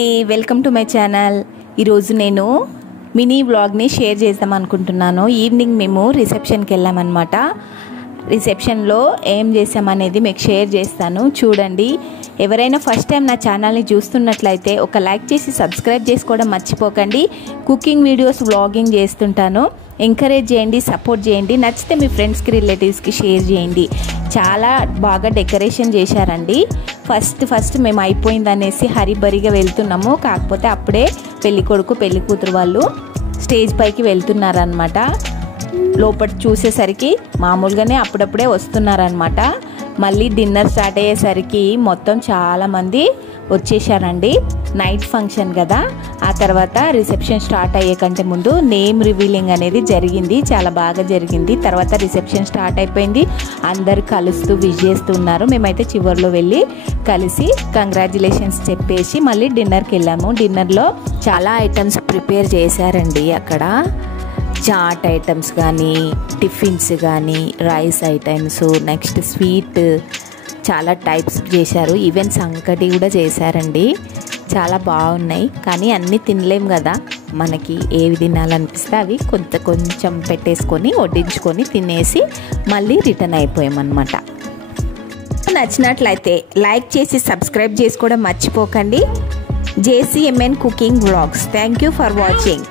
Welcome to my channel. ఈరోజు నేను mini వ్లాగ్ని share చేద్దాం అనుకుంటున్నాను. ఈవినింగ్ మేము రిసెప్షన్కి వెళ్ళామన్నమాట. రిసెప్షన్లో ఏం చేసామనేది మీకు షేర్ చేస్తాను, చూడండి. ఎవరైనా ఫస్ట్ టైం నా ఛానల్ని చూస్తున్నట్లయితే ఒక లైక్ చేసి సబ్స్క్రైబ్ చేసుకోవడం మర్చిపోకండి. కుకింగ్ వీడియోస్ వ్లాగింగ్ చేస్తుంటాను, ఎంకరేజ్ చేయండి, సపోర్ట్ చేయండి. నచ్చితే మీ ఫ్రెండ్స్కి రిలేటివ్స్కి షేర్ చేయండి. చాలా బాగా డెకరేషన్ చేశారండి. ఫస్ట్ మేము అయిపోయింది అనేసి హరిబరిగా వెళ్తున్నాము. కాకపోతే అప్పుడే పెళ్లి కొడుకు పెళ్లి కూతురు వాళ్ళు స్టేజ్ పైకి వెళ్తున్నారనమాట. లోపల చూసేసరికి మామూలుగానే అప్పుడప్పుడే వస్తున్నారనమాట. మళ్ళీ డిన్నర్ స్టార్ట్ అయ్యేసరికి మొత్తం చాలామంది వచ్చేసారండి. నైట్ ఫంక్షన్ కదా, ఆ తర్వాత రిసెప్షన్ స్టార్ట్ అయ్యే కంటే ముందు నేమ్ రివీలింగ్ అనేది జరిగింది. చాలా బాగా జరిగింది. తర్వాత రిసెప్షన్ స్టార్ట్ అయిపోయింది. అందరు కలుస్తూ విష్ చేస్తున్నారు. మేమైతే చివరిలో వెళ్ళి కలిసి కంగ్రాచులేషన్స్ చెప్పేసి మళ్ళీ డిన్నర్కి వెళ్ళాము. డిన్నర్లో చాలా ఐటమ్స్ ప్రిపేర్ చేశారండి. అక్కడ చాట్ ఐటమ్స్ కానీ, టిఫిన్స్ కానీ, రైస్ ఐటమ్స్, నెక్స్ట్ స్వీట్, చాలా టైప్స్ చేశారు. ఈవెన్ సంకటి కూడా చేశారండి. చాలా బాగున్నాయి. కానీ అన్నీ తినలేం కదా, మనకి ఏవి తినాలనిపిస్తే అవి కొంచెం పెట్టేసుకొని వడ్డించుకొని తినేసి మళ్ళీ రిటర్న్ అయిపోయామన్నమాట. నచ్చినట్లయితే లైక్ చేసి సబ్స్క్రైబ్ చేసుకోవడం మర్చిపోకండి. JCMN cooking vlogs. Thank you for watching.